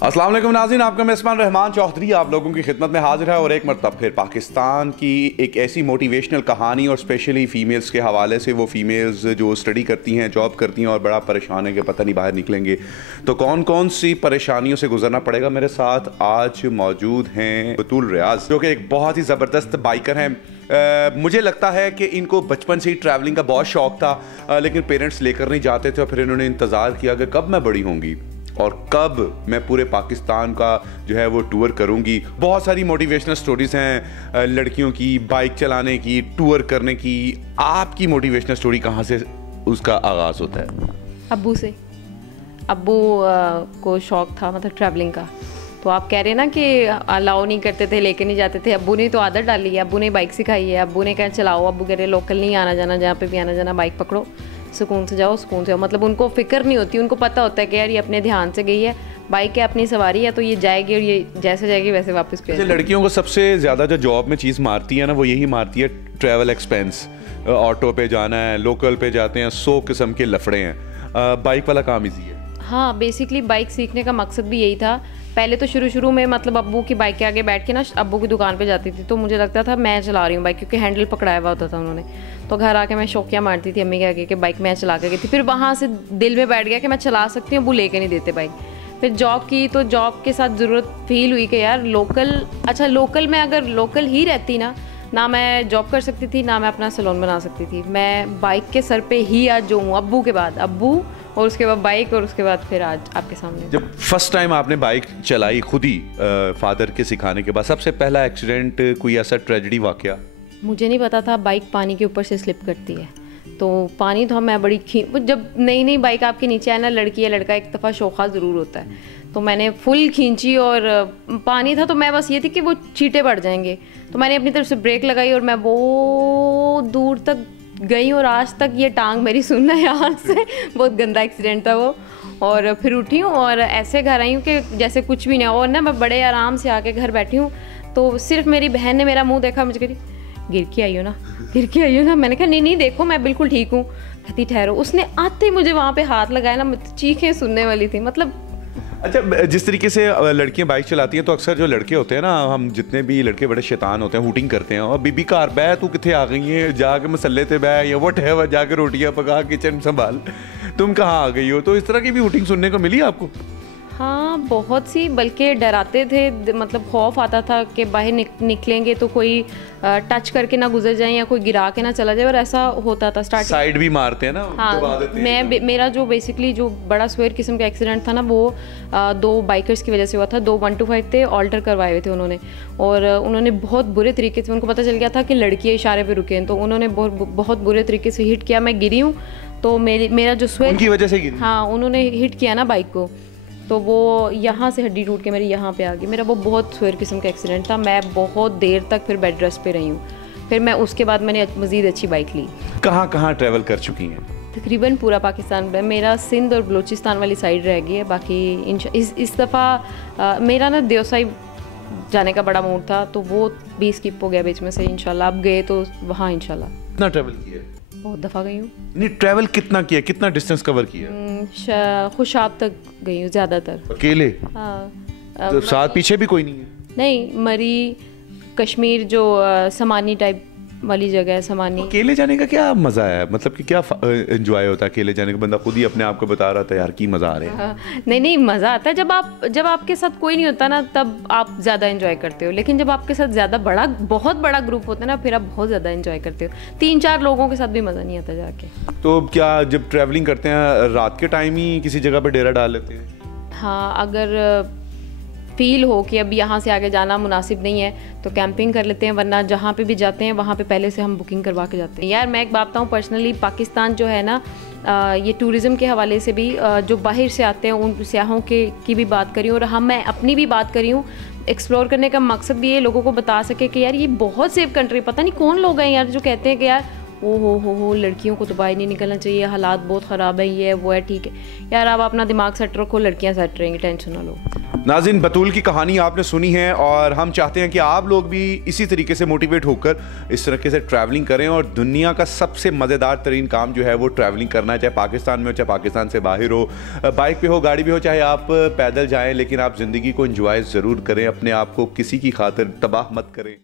अस्सलाम वालेकुम नाज़रीन, आपका मेज़बान रहमान चौधरी आप लोगों की खिदमत में हाजिर है और एक मरतबा फिर पाकिस्तान की एक ऐसी मोटिवेशनल कहानी और स्पेशली फ़ीमेल्स के हवाले से। वो फ़ीमेल्स जो स्टडी करती हैं, जॉब करती हैं और बड़ा परेशान है कि पता नहीं बाहर निकलेंगे तो कौन कौन सी परेशानियों से गुजरना पड़ेगा। मेरे साथ आज मौजूद हैं बतूल रियाज, जो कि एक बहुत ही ज़बरदस्त बाइकर हैं। मुझे लगता है कि इनको बचपन से ही ट्रैवलिंग का बहुत शौक़ था, लेकिन पेरेंट्स लेकर नहीं जाते थे और फिर इन्होंने इंतज़ार किया कि कब मैं बड़ी होंगी और कब मैं पूरे पाकिस्तान का जो है वो टूर करूंगी। बहुत सारी मोटिवेशनल स्टोरीज हैं लड़कियों की, बाइक चलाने की, टूर करने की। आपकी मोटिवेशनल स्टोरी कहाँ से उसका आगाज़ होता है? अब्बू से। अब्बू को शौक़ था मतलब ट्रैवलिंग का, तो आप कह रहे हैं ना कि अलाउ नहीं करते थे, लेके नहीं जाते थे। अब्बू ने तो आदत डाली है, अब्बू ने बाइक सिखाई है। अब्बू ने कहा चलाओ, अब्बू कह रहे लोकल नहीं आना जाना, जहाँ पे भी आना जाना बाइक पकड़ो, सुकून से जाओ सुकून से आओ। मतलब उनको फ़िक्र नहीं होती, उनको पता होता है कि यार ये अपने ध्यान से गई है, बाइक है अपनी सवारी है, तो ये जाएगी और ये जैसे जाएगी वैसे वापस पे। लड़कियों को सबसे ज़्यादा जो जॉब में चीज़ मारती है ना, वो यही मारती है ट्रैवल एक्सपेंस। ऑटो पे जाना है, लोकल पे जाते हैं, 100 किस्म के लफड़े हैं। बाइक वाला काम ईजी है। हाँ, बेसिकली बाइक सीखने का मकसद भी यही था। पहले तो शुरू में मतलब अब्बू की बाइक के आगे बैठ के ना अब्बू की दुकान पे जाती थी, तो मुझे लगता था मैं चला रही हूँ बाइक, क्योंकि हैंडल पकड़ाया हुआ होता था उन्होंने। तो घर आके मैं शौकिया मारती थी अम्मी के आगे कि बाइक मैं चला के गई थी। फिर वहाँ से दिल में बैठ गया कि मैं चला सकती हूँ, अब्बू लेके नहीं देते बाइक। फिर जॉब की, तो जॉब के साथ ज़रूरत फील हुई कि यार लोकल, अच्छा लोकल में अगर लोकल ही रहती ना मैं जॉब कर सकती थी, ना मैं अपना सैलून बना सकती थी। मैं बाइक के सर पे ही आज जो हूँ, अब्बू के बाद अब्बू और उसके बाद बाइक और उसके बाद फिर आज आपके सामने। जब फर्स्ट टाइम आपने बाइक चलाई खुद ही फादर के सिखाने के बाद, सबसे पहला एक्सीडेंट, कोई ऐसा ट्रेजेडी वाकया? मुझे नहीं पता था बाइक पानी के ऊपर से स्लिप करती है। तो पानी तो मैं बड़ी जब नई बाइक आपके नीचे आए ना, लड़की या लड़का, एक दफ़ा शौक़ा ज़रूर होता है। तो मैंने फुल खींची और पानी था, तो मैं बस ये थी कि वो चीटे पड़ जाएंगे, तो मैंने अपनी तरफ से ब्रेक लगाई और मैं वो दूर तक गई और आज तक ये टांग मेरी सुनना है यहाँ से। बहुत गंदा एक्सीडेंट था वो। और फिर उठी हूँ और ऐसे घर आई हूँ कि जैसे कुछ भी नहीं। और ना मैं बड़े आराम से आके घर बैठी हूँ, तो सिर्फ मेरी बहन ने मेरा मुंह देखा, मुझे कही गिर के आई हो ना, गिर के आई हो ना। मैंने कहा नहीं देखो मैं बिल्कुल ठीक हूँ। कहती ठहरो। उसने आते ही मुझे वहाँ पे हाथ लगाया ना, चीखें सुनने वाली थी मतलब। अच्छा, जिस तरीके से लड़कियां बाइक चलाती हैं तो अक्सर जो लड़के होते हैं ना, हम जितने भी लड़के बड़े शैतान होते हैं, हूटिंग करते हैं और बीबी कार बह तू किथे आ गई है, जाके मसल्ले ते बह या वट है, जाके रोटियां पका, किचन संभाल, तुम कहाँ आ गई हो। तो इस तरह की भी हूटिंग सुनने को मिली आपको? हाँ, बहुत सी, बल्कि डराते थे। मतलब खौफ आता था कि बाहर निकलेंगे तो कोई टच करके ना गुजर जाए या कोई गिरा के ना चला जाए, और ऐसा होता था स्टार्टिंग। साइड भी मारते हैं ना। हाँ, मेरा जो बेसिकली जो बड़ा स्वेयर किस्म का एक्सीडेंट था ना, वो 2 बाइकर्स की वजह से हुआ था। 2 125 थे, ऑल्टर करवाए हुए थे उन्होंने, और उन्होंने बहुत बुरे तरीके से, उनको पता चल गया था कि लड़की इशारे पे रुके हैं, तो उन्होंने बहुत बुरे तरीके से हिट किया। मैं गिरी हूँ, तो मेरा जो स्वेयर उनकी वजह से गिरी? हाँ, उन्होंने हिट किया ना बाइक को, तो वो यहाँ से हड्डी टूट के मेरी यहाँ पे आ गई। मेरा वो बहुत स्वेयर किस्म का एक्सीडेंट था। मैं बहुत देर तक फिर बेड रेस्ट पे रही हूँ। फिर मैं उसके बाद मैंने मज़ीद अच्छी बाइक ली। कहाँ ट्रैवल कर चुकी हैं? तकरीबन पूरा पाकिस्तान। मेरा सिंध और बलूचिस्तान वाली साइड रह गई है, बाकी इस दफ़ा मेरा ना देवसाई जाने का बड़ा मूड था, तो वो भी स्किप हो गया बीच में से। इंशाल्लाह अब गए तो वहाँ इंशाल्लाह। कितना ट्रैवल किया? बहुत दफ़ा गई हूँ। नहीं, ट्रैवल कितना किया, कितना डिस्टेंस कवर किया? खुशाब तक गई हूँ ज़्यादातर। अकेले? हाँ। तो साथ पीछे भी कोई नहीं है? नहीं, मरी, कश्मीर, जो समानी टाइप वाली जगह है, समानी। अकेले जाने का क्या मज़ा है, मतलब कि क्या एंजॉय होता है अकेले जाने का? बंदा खुद ही अपने आप को बता रहा था यार की मज़ा आ रहा है। नहीं, मज़ा आता है जब आपके साथ कोई नहीं होता ना, तब आप ज़्यादा एंजॉय करते हो। लेकिन जब आपके साथ बहुत बड़ा ग्रुप होता है ना, फिर आप बहुत ज़्यादा एंजॉय करते हो। 3-4 लोगों के साथ भी मज़ा नहीं आता जाके। तो क्या जब ट्रैवलिंग करते हैं रात के टाइम ही किसी जगह पर डेरा डाल लेते हैं? हाँ, अगर फील हो कि अब यहाँ से आगे जाना मुनासिब नहीं है तो कैंपिंग कर लेते हैं, वरना जहाँ पे भी जाते हैं वहाँ पे पहले से हम बुकिंग करवा के जाते हैं। यार मैं एक बात बताऊँ, पर्सनली पाकिस्तान जो है ना, ये टूरिज़म के हवाले से भी जो बाहर से आते हैं उन सियाहों की भी बात करी और मैं अपनी भी बात करी हूँ। एक्सप्लोर करने का मकसद भी ये लोगों को बता सके कि यार ये बहुत सेफ कंट्री। पता नहीं कौन लोग हैं यार जो कहते हैं कि यार ओ हो लड़कियों को तो बाहर नहीं निकलना चाहिए, हालात बहुत ख़राब है, ये है वो है। ठीक है यार, आप अपना दिमाग सेट रखो, लड़कियाँ सेट रहेंगी, टेंशन ना लो। नाज़रीन, बतूल की कहानी आपने सुनी है और हम चाहते हैं कि आप लोग भी इसी तरीके से मोटिवेट होकर इस तरीके से ट्रैवलिंग करें। और दुनिया का सबसे मज़ेदार तरीन काम जो है वो ट्रैवलिंग करना है, चाहे पाकिस्तान में हो चाहे पाकिस्तान से बाहर हो, बाइक पे हो, गाड़ी पे हो, चाहे आप पैदल जाएं, लेकिन आप ज़िंदगी को एंजॉय ज़रूर करें, अपने आप को किसी की खातिर तबाह मत करें।